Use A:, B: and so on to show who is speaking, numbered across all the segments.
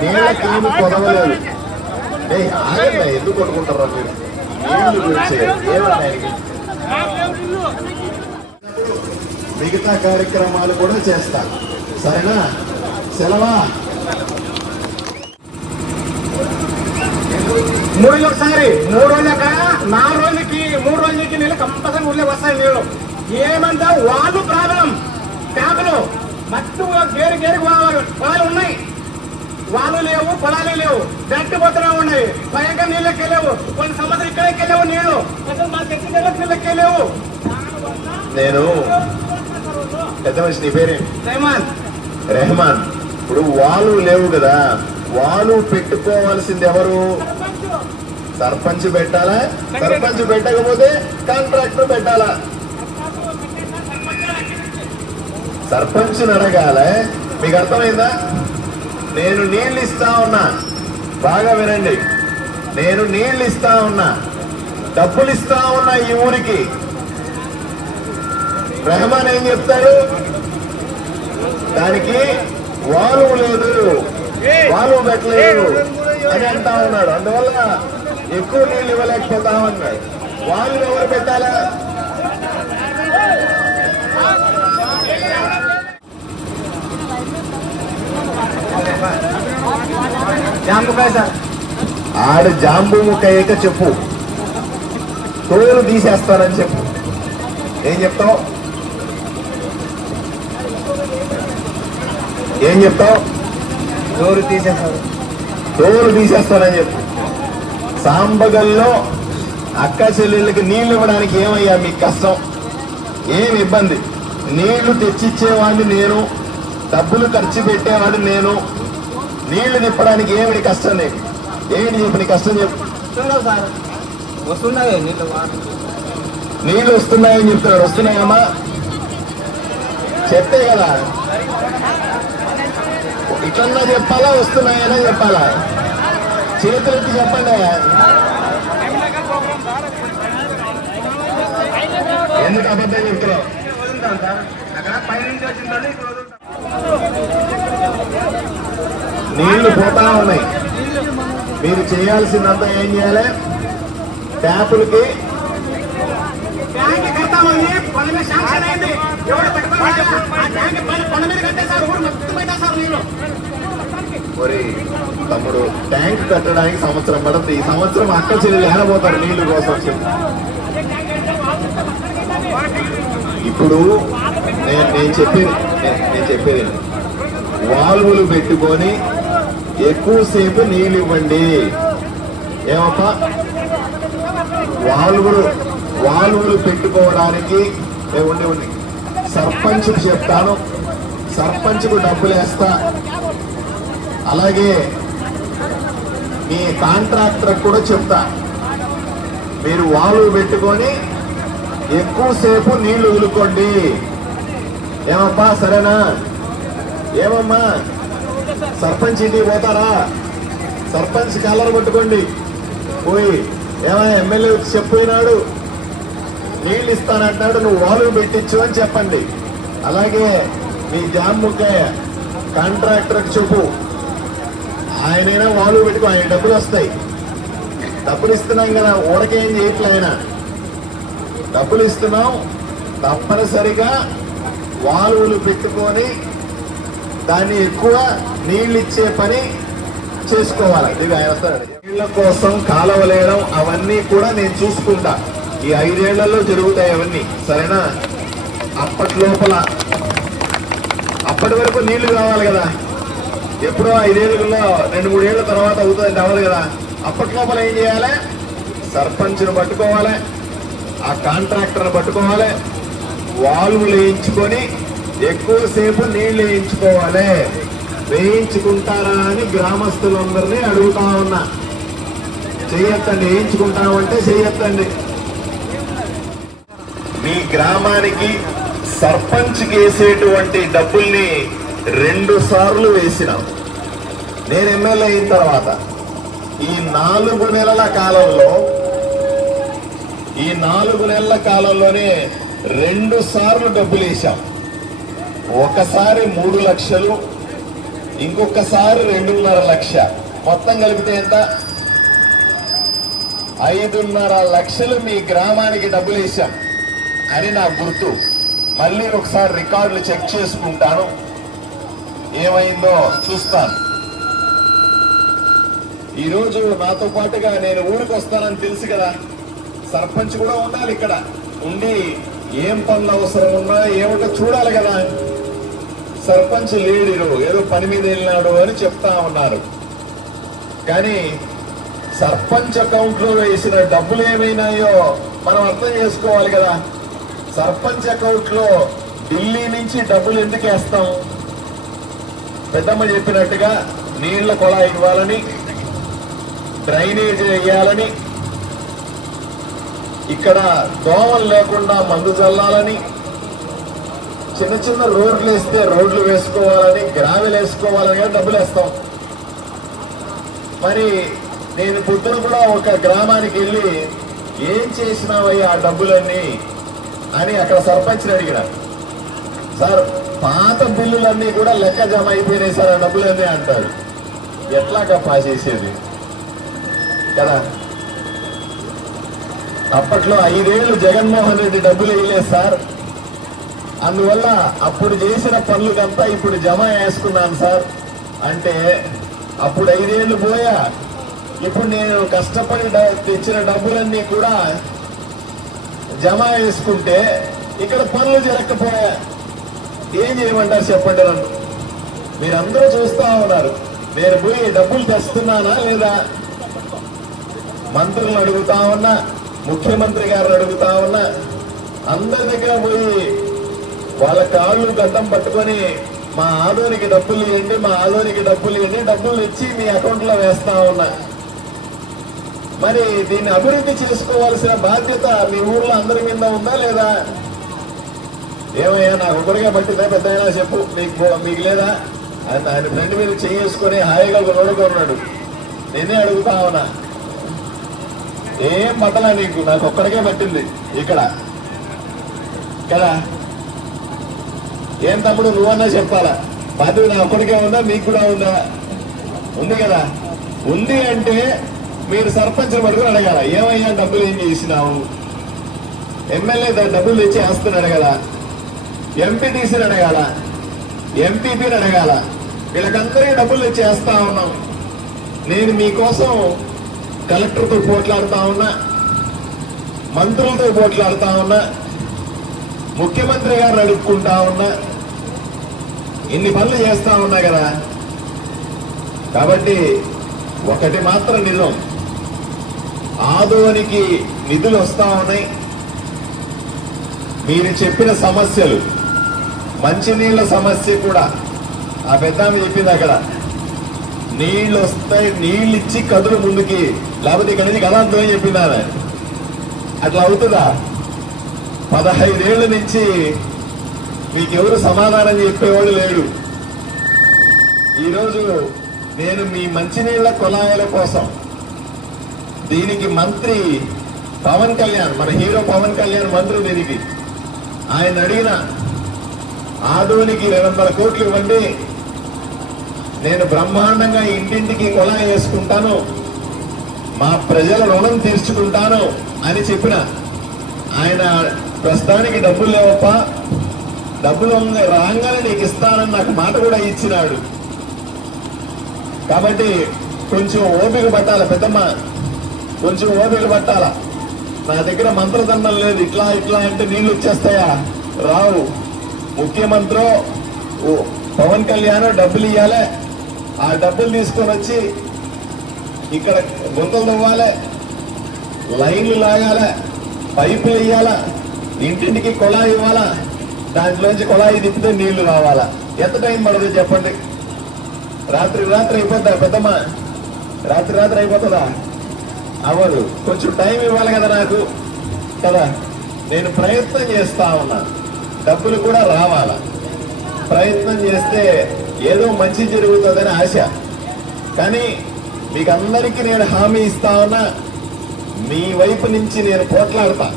A: నీళ్ళకేమి కొదవలేదు ఏయ్, ఆగండి, ఎందుకు కొట్టుకుంటారా మీరు నీళ్ళు గురించి మిగతా కార్యక్రమాలు కూడా చేస్తా. సరేనా? సెలవా?
B: మూడు ఒకసారి మూడు రోజులక నాలుగు రోజులకి మూడు రోజులకి నీళ్ళు కంపల్సరీ ఊళ్ళో వస్తాయి నీళ్ళు. ఏమంటే వాళ్ళు ప్రాబ్లం. ట్యాపులు మత్తు గేరు గేరు పొలాలు ఉన్నాయి. వాళ్ళు లేవు పొలాలు లేవు. గట్టి పోతూనే ఉన్నాయి. భయంకర నీళ్ళకి వెళ్ళావు. కొన్ని సంవత్సరం ఇక్కడికి వెళ్ళావు నీళ్ళు. అసలు మా చెట్టు నీళ్ళకి నీళ్ళకి వెళ్ళావు.
A: నేను పెద్ద మనిషి నీ పేరేంటి
B: రేమాన్
A: రెహమాన్. ఇప్పుడు వాలు లేవు కదా. వాలు పెట్టుకోవాల్సింది ఎవరు? సర్పంచ్ పెట్టాలా? సర్పంచ్ పెట్టకపోతే కాంట్రాక్టర్ పెట్టాలా? సర్పంచ్ అడగాల. మీకు అర్థమైందా? నేను నీళ్ళు ఇస్తా ఉన్నా. బాగా వినండి. నేను నీళ్ళు ఇస్తా ఉన్నా. డబ్బులు ఇస్తా ఉన్నా ఈ ఊరికి. రెహమాన్ ఏం చెప్తాడు? దానికి వాలు లేదు. వాలు పెట్టలేదు అని అంటా ఉన్నాడు. అందువల్ల ఎక్కువ నీళ్ళు ఇవ్వలేకపోతా ఉన్నాడు వాళ్ళు ఎవరు పెట్టాలా? ఆడు జాంబు ముక్క ఏక చెప్పు. తోలు తీసేస్తానని చెప్పు. ఏం చెప్తావు? ఏం చెప్తావు?
B: డోరు తీసేసారు
A: తోలు తీసేస్తానని చెప్పు. సాంబగల్లో అక్క చెల్లెళ్ళకి నీళ్ళు ఇవ్వడానికి ఏమయ్యా మీకు కష్టం? ఏం ఇబ్బంది? నీళ్ళు తెచ్చిచ్చేవాడిని నేను డబ్బులు ఖర్చు పెట్టేవాడు నేను. నీళ్ళు తిప్పడానికి ఏమిటి కష్టం నీకు? ఏమిటి చెప్పు. నీ కష్టం చెప్పు
B: నీళ్ళు
A: వస్తున్నాయని చెప్తున్నాడు. వస్తున్నాయమ్మా. చెప్తే కదా. ఇట్లన్నా చెప్పాలా? వస్తున్నాయనే చెప్పాలా? చేతులు చెప్పండి. ఎందుకు అబద్ధం చెప్తున్నావు? నీళ్ళు పోతా ఉన్నాయి. మీరు చేయాల్సిందంతా ఏం చేయాలి? ట్యాపులకి
B: ఎవరు పెట్టుకోవాలి? పని పని మీద కట్టేసారు ఊరు మొత్తం పెట్టేసారు నీళ్ళు
A: మరి తమ్ముడు ట్యాంక్ కట్టడానికి సంవత్సరం పడుతుంది. ఈ సంవత్సరం అక్క చెల్లి లేకపోతారు నీళ్ళు కోసం ఇప్పుడు నేను నేను చెప్పేది నేను- చెప్పేది వాల్వులు పెట్టుకొని ఎక్కువసేపు నీళ్ళు ఇవ్వండి. ఏమప్పా? వాల్వులు వాల్వులు పెట్టుకోవడానికి ఉండి ఉండి. సర్పంచ్కి చెప్తాను. సర్పంచ్కు డబ్బులు వేస్తా అలాగే మీ కాంట్రాక్టర్ కూడా చెప్తా. మీరు వాల్వ్ పెట్టుకొని ఎక్కువసేపు నీళ్ళు వదులుకోండి. ఏమప్పా సరేనా? ఏమమ్మా? సర్పంచ్ ఇంటికి పోతారా? సర్పంచ్ కాలర్ పట్టుకోండి పోయి ఏమా ఎమ్మెల్యే వచ్చి చెప్పినాడు? నీళ్ళు ఇస్తానంటున్నాడు నువ్వు వాల్వ్ పెట్టించు అని చెప్పండి. అలాగే మీ జామ్ముక్కయ్య కాంట్రాక్టర్కి చెప్పు. ఆయనైనా వాళ్ళు పెట్టుకో ఆయన డబ్బులు వస్తాయి. డబ్బులు ఇస్తున్నాం కదా ఊరకేం చేయట్లే ఆయన. డబ్బులు ఇస్తున్నాం తప్పనిసరిగా వాల్వులు పెట్టుకొని దాన్ని ఎక్కువ నీళ్ళు ఇచ్చే పని చేసుకోవాలి. ఇది ఆయన నీళ్ళ కోసం కాలవలేయడం అవన్నీ కూడా నేను చూసుకుంటా. ఈ ఐదేళ్ళలో జరుగుతాయి అవన్నీ సరేనా? అప్పటి లోపల అప్పటి వరకు నీళ్ళు కావాలి కదా. ఎప్పుడో ఐదేళ్ళలో రెండు మూడేళ్ళ తర్వాత అవుతుంది అవ్వదు కదా. అప్పటి లోపల ఏం చేయాలి? సర్పంచ్ను పట్టుకోవాలి ఆ కాంట్రాక్టర్ని పట్టుకోవాలి వాల్వ్ వేయించుకొని ఎక్కువసేపు నీళ్ళు వేయించుకోవాలి. వేయించుకుంటారా అని గ్రామస్తులందరినీ అడుగుతా ఉన్నా. చెయ్యొద్దండి వేయించుకుంటామంటే చేయొద్దండి. మీ గ్రామానికి సర్పంచ్ వేసేటువంటి డబ్బుల్ని రెండు సార్లు వేసినాం. నేను ఎమ్మెల్యే అయిన తర్వాత ఈ నాలుగు నెలల కాలంలో ఈ నాలుగు నెలల కాలంలోనే రెండు సార్లు డబ్బులు వేశాం. ఒకసారి మూడు లక్షలు ఇంకొకసారి రెండున్నర లక్ష. మొత్తం కలిపితే ఎంత? ఐదున్నర లక్షలు మీ గ్రామానికి డబ్బులు వేశాం. అని నా గుర్తు. మళ్ళీ ఒకసారి రికార్డులు చెక్ చేసుకుంటాను. ఏమైందో చూస్తాను. ఈరోజు నాతో పాటుగా నేను ఊరికి వస్తానని తెలుసు కదా. సర్పంచ్ కూడా ఉండాలి ఇక్కడ. ఉండి ఏం పనులు అవసరం ఉన్నా ఏమిటో చూడాలి కదా. సర్పంచ్ లేడిరు ఏదో పని మీద వెళ్ళినాడు అని చెప్తా ఉన్నారు. కానీ సర్పంచ్ అకౌంట్లో వేసిన డబ్బులు ఏమైనాయో మనం అర్థం చేసుకోవాలి కదా. సర్పంచ్ అకౌంట్లో ఢిల్లీ నుంచి డబ్బులు ఎందుకు వేస్తాం? పెద్దమ్మ చెప్పినట్టుగా నీళ్ళ కొళాయి ఇవ్వాలని డ్రైనేజ్ వేయాలని ఇక్కడ దోమలు లేకుండా మందు చల్లాలని చిన్న చిన్న రోడ్లు వేస్తే రోడ్లు వేసుకోవాలని గ్రావెల్ వేసుకోవాలని కూడా డబ్బులు వేస్తాం. మరి నేను పొద్దున కూడా ఒక గ్రామానికి వెళ్ళి ఏం చేసినావయ్యా ఆ డబ్బులన్నీ? అని అక్కడ సర్పంచ్ని అడిగినాను సార్ పాత బిల్లులన్నీ కూడా లెక్క జమ అయిపోయినాయి సార్ ఆ డబ్బులన్నీ అంటారు. ఎట్లాగా పాస్ చేసేది? కదా? అప్పట్లో ఐదేళ్ళు జగన్మోహన్ రెడ్డి డబ్బులు వేయలేదు సార్. అందువల్ల అప్పుడు చేసిన పనులకంతా ఇప్పుడు జమ వేసుకున్నాను సార్. అంటే అప్పుడు ఐదేళ్ళు పోయా. ఇప్పుడు నేను కష్టపడి తెచ్చిన డబ్బులన్నీ కూడా జమ వేసుకుంటే ఇక్కడ పనులు జరగకపోయా. ఏం చేయమంటారు చెప్పండి నన్ను? మీరందరూ చూస్తా ఉన్నారు. నేను పోయి డబ్బులు తెస్తున్నానా లేదా? మంత్రులను అడుగుతా ఉన్నా ముఖ్యమంత్రి గారిని అడుగుతా ఉన్నా అందరి దగ్గర పోయి వాళ్ళ కాళ్ళు గడ్డం పట్టుకొని మా ఆదోనికి డబ్బులు ఇవ్వండి మా ఆదోనికి డబ్బులు ఇవ్వండి డబ్బులు ఇచ్చి మీ అకౌంట్లో వేస్తా ఉన్నా. మరి దీన్ని అభివృద్ధి చేసుకోవాల్సిన బాధ్యత మీ ఊర్లో అందరి మీద ఉందా లేదా? ఏమయ్యా నాకు ఒకరిగా పట్టిందా? పెద్ద చెప్పు. మీకు మీకు లేదా? ఆయన ఆయన ఫ్రెండ్ మీద చేసుకొని హాయిగా నోడుకున్నాడు నేనే అడుగుతా ఉన్నా. ఏం పట్టలా నీకు? నాకు ఒక్కడికే పట్టింది ఇక్కడ. కదా ఏం తమ్ముడు నువ్వన్నా చెప్పాలా? పదవి నా ఒక్కడికే ఉందా? మీకు కూడా ఉందా? ఉంది కదా? ఉంది అంటే మీరు సర్పంచ్ పట్టుకుని అడగాల? ఏమయ్యా డబ్బులు ఏం చేసినావు? ఎమ్మెల్యే దాని డబ్బులు తెచ్చి వేస్తున్నాడు కదా. ఎంపీటీసీని అడగాల. ఎంపీపీని అడగాల. వీళ్ళకందరికీ డబ్బులు చేస్తా ఉన్నాం. నేను మీకోసం కలెక్టర్తో పోట్లాడుతా ఉన్నా మంత్రులతో పోట్లాడుతా ఉన్నా ముఖ్యమంత్రి గారిని అడుక్కుంటా ఉన్నా ఇన్ని పనులు చేస్తా ఉన్నా కదా. కాబట్టి ఒకటి మాత్రం నిజం. ఆదోనికి నిధులు వస్తా ఉన్నాయి. మీరు చెప్పిన సమస్యలు మంచినీళ్ళ సమస్య కూడా. ఆ పెద్ద చెప్పింది అక్కడ. నీళ్ళు వస్తాయి నీళ్ళు ఇచ్చి కదులు ముందుకి. లేకపోతే ఇక్కడ నుంచి గదాంతం అని చెప్పింది అట్లా అవుతుందా? పదహైదేళ్ళ నుంచి మీకెవరు సమాధానం చెప్పేవాడు లేడు. ఈరోజు నేను మీ మంచినీళ్ళ కుళాయిల కోసం దీనికి మంత్రి పవన్ కళ్యాణ్ మన హీరో పవన్ కళ్యాణ్ మంత్రి దీనికి. ఆయన అడిగిన ఆదోనికి రెండు వందల కోట్లు ఇవ్వండి. నేను బ్రహ్మాండంగా ఇంటింటికి కొలా వేసుకుంటాను. మా ప్రజల రుణం తీర్చుకుంటాను అని చెప్పిన ఆయన ప్రస్తుతానికి డబ్బులు లేవప్ప డబ్బులు రాగానే నీకు ఇస్తానని నాకు మాట కూడా ఇచ్చినాడు. కాబట్టి కొంచెం ఓపిక పట్టాల పెద్దమ్మ? కొంచెం ఓపిక పట్టాల? నా దగ్గర మంత్రదండం లేదు. ఇట్లా ఇట్లా అంటే నీళ్ళు వచ్చేస్తాయా? రావు. ముఖ్యమంత్రి పవన్ కళ్యాణ్ డబ్బులు ఇవ్వాలి ఆ డబ్బులు తీసుకొని వచ్చి ఇక్కడ గుంతలు తవ్వాలి లైన్లు లాగాల. పైపులు ఇవ్వాలా ఇంటింటికి కుళాయి ఇవ్వాలా. దాంట్లోంచి కుళాయి తిప్పితే నీళ్ళు రావాలా. ఎంత టైం పడుతుంది చెప్పండి? రాత్రి రాత్రి అయిపోద్దా పెద్దమ్మా? రాత్రి రాత్రి అయిపోతుందా? అవ్వదు. కొంచెం టైం ఇవ్వాలి కదా నాకు. కదా నేను ప్రయత్నం చేస్తా ఉన్నాను డబ్బులు కూడా రావాలా? ప్రయత్నం చేస్తే ఏదో మంచి జరుగుతుందని ఆశ. కానీ మీకు అందరికీ నేను హామీ ఇస్తా ఉన్నా మీ వైపు నుంచి నేను పోట్లాడతా.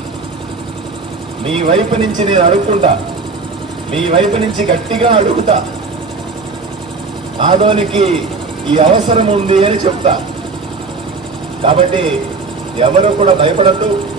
A: మీ వైపు నుంచి నేను అడుక్కుంటా. మీ వైపు నుంచి గట్టిగా అడుగుతా. ఆదోనికి ఈ అవసరం ఉంది అని చెప్తా. కాబట్టి ఎవరు కూడా భయపడద్దు.